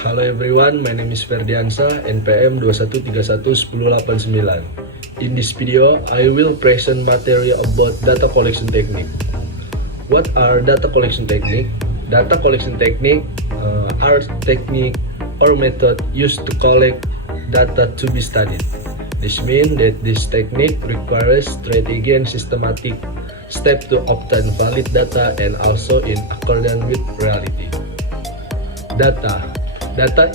Hello everyone, my name is Ferdiansa, NPM 21311189. In this video, I will present material about data collection technique. What are data collection technique? Data collection technique are technique or method used to collect data to be studied. This means that this technique requires strategy and systematic steps to obtain valid data and also in accordance with reality. Data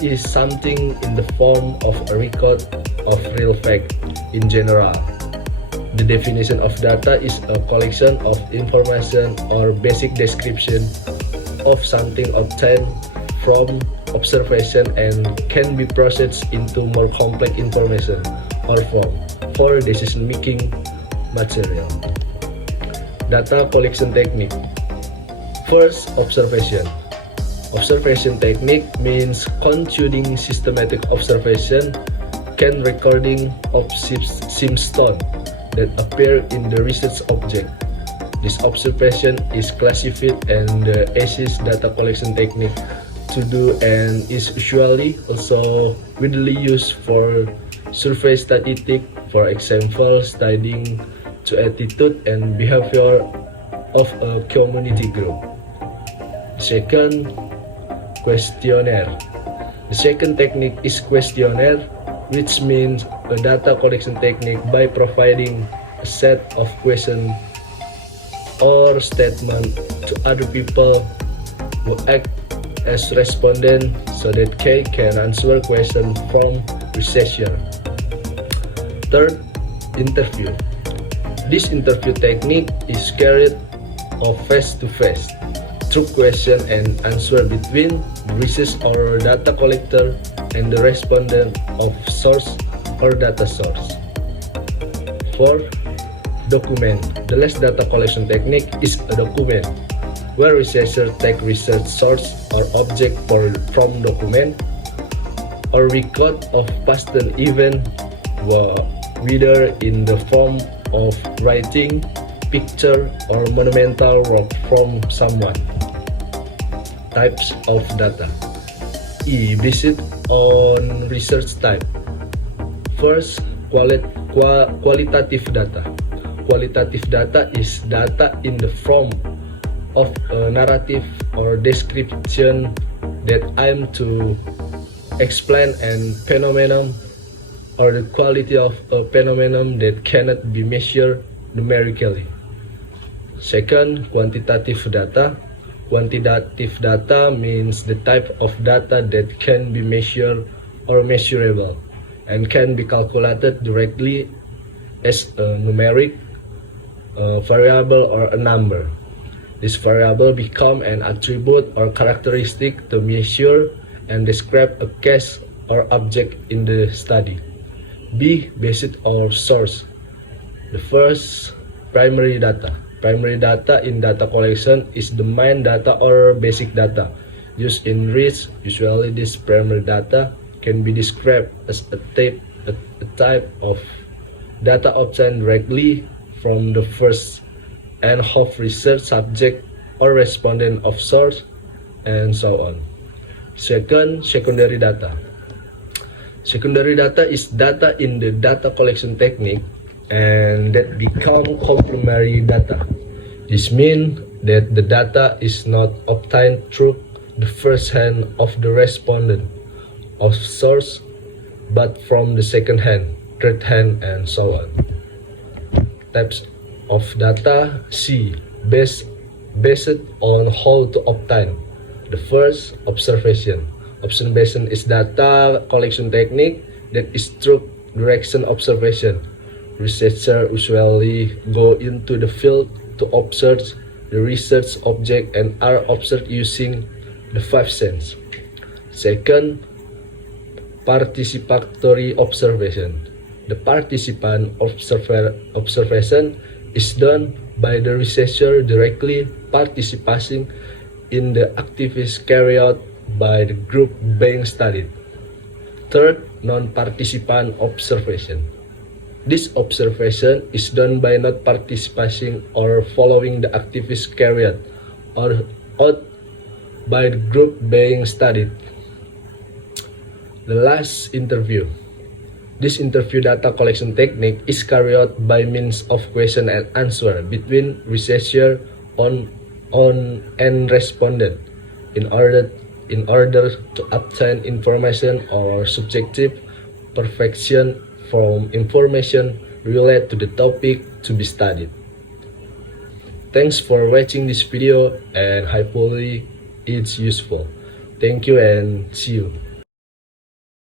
is something in the form of a record of real fact in general. The definition of data is a collection of information or basic description of something obtained from observation and can be processed into more complex information or form for decision-making material. Data collection technique. First, observation. Observation technique means conducting systematic observation can recording of symptoms that appear in the research object. This observation is classified and the easiest data collection technique to do and is usually also widely used for survey statistics, for example, studying to attitude and behavior of a community group. Second, questionnaire. The second technique is questionnaire, which means a data collection technique by providing a set of questions or statements to other people who act as respondents so that they can answer questions from researcher. Third, interview. This interview technique is carried out face-to-face through question and answer between the research or data collector and the respondent of source or data source. Fourth, document. The last data collection technique is a document, where researchers take research source or object from document or record of past event, whether in the form of writing, picture, or monumental work from someone. Types of data. Based on research type. First, qualitative data. Qualitative data is data in the form of a narrative or description that aim to explain a phenomenon or the quality of a phenomenon that cannot be measured numerically. Second, quantitative data. Quantitative data means the type of data that can be measured or measurable and can be calculated directly as a numeric variable or a number. This variable becomes an attribute or characteristic to measure and describe a case or object in the study. B. Based on source. The first, primary data. Primary data in data collection is the main data or basic data used in research. Usually, this primary data can be described as a type of data obtained directly from the first and half research subject or respondent of source, and so on. Second, secondary data. Secondary data is data in the data collection technique and that become complementary data. This means that the data is not obtained through the first hand of the respondent of source, but from the second hand, third hand, and so on. Types of data. C. Based on how to obtain. The first, observation. Observation is data collection technique that is through direction observation. Researchers usually go into the field to observe the research object and are observed using the five senses. Second, participatory observation. The participant observation is done by the researcher directly participating in the activities carried out by the group being studied. Third, non-participant observation. This observation is done by not participating or following the activities carried out by the group being studied. The last interview. This interview data collection technique is carried out by means of question and answer between researcher on and respondent in order to obtain information or subjective perfection from information related to the topic to be studied. Thanks for watching this video and hopefully it's useful. Thank you and see you.